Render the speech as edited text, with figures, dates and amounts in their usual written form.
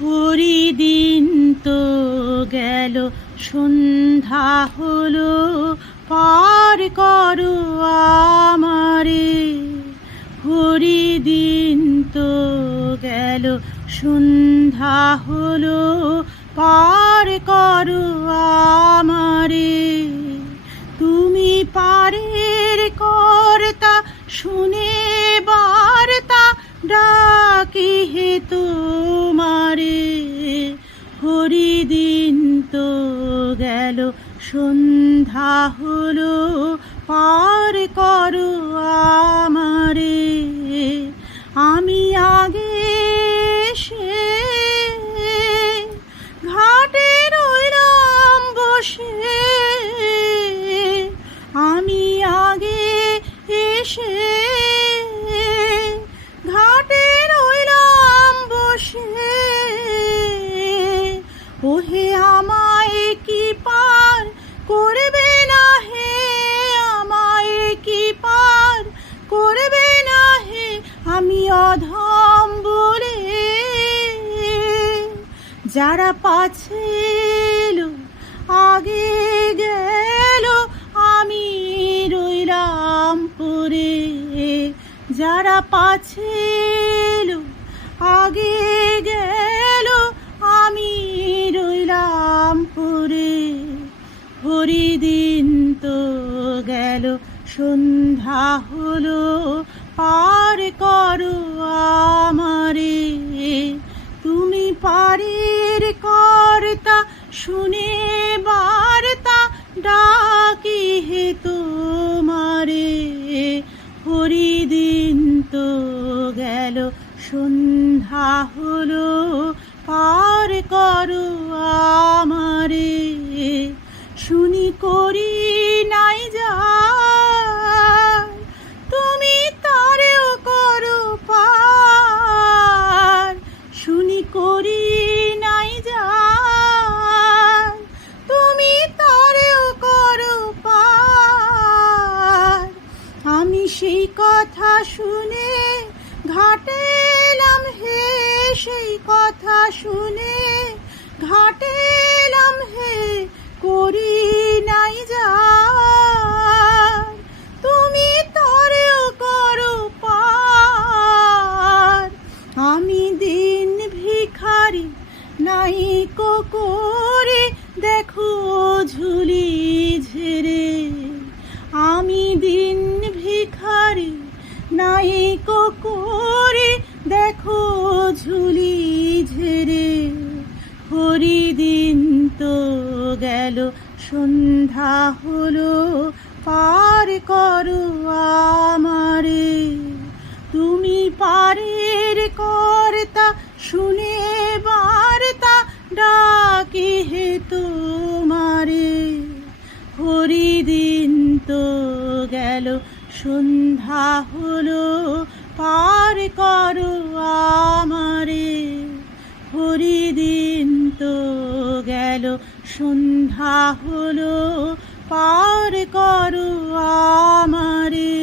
হরিদিন তো গেল, সন্ধ্যা হলো, পার করো আমারে। হরিদিন তো গেল, সন্ধ্যা হলো, পার করো আমারে। তুমি পারের কর্তা, শুনে বার্তা, ডাকি হে তোমারে। হরিদিন তো গেল, সন্ধ্যা হলো, পার করো আমারে। আমি আগে এসে ঘাটে রইলাম বসে। আমি আগে এসে ঘাটে রইলাম বসে। ওহে আমায় কি পার করবে না হে, আমায় কি পার করবে না হে, আমি অধম বলে। যারা পাছে এলো আগে গেল, আমি রইলাম পরে। যারা পাছে এলো আগে গেল, আমি রইলাম পরে। হরিদিন তো গেল, সন্ধ্যা হলো, পার করো আমারে। তুমি পারের কর্তা, শুনে বার্তা, ডাকি হে তোমারে। হরিদিন তো গেল, সন্ধ্যা হলো, পার করো আমারে। শুনি করি নাই যায়, তুমি তারেও করো পার। শুনি করি নাই যায়, তুমি তারেও করো পার। আমি সেই কথা শুনে ঘাটে এলাম হে, সেই কথা শুনে ঘাটে এলাম হে, করি নাই যায়, তুমি তারেও করো পার। আমি দিন ভিখারি নাইকো করে, দেখো ঝুলি ঝেড়ে। আমি দিন ভিখারি নাইকো করে, দেখো ঝুলি ঝেড়ে। হরিদিন তো গেল, সন্ধ্যা হলো, পার করো আমারে। তুমি পারের কর্তা, শুনে বার্তা, ডাকি হে তোমারে। হরিদিন তো গেল, সন্ধ্যা হলো, পার করো আমারে। হরিদিন তো গেল, সন্ধ্যা হলো, পার করো আমারে।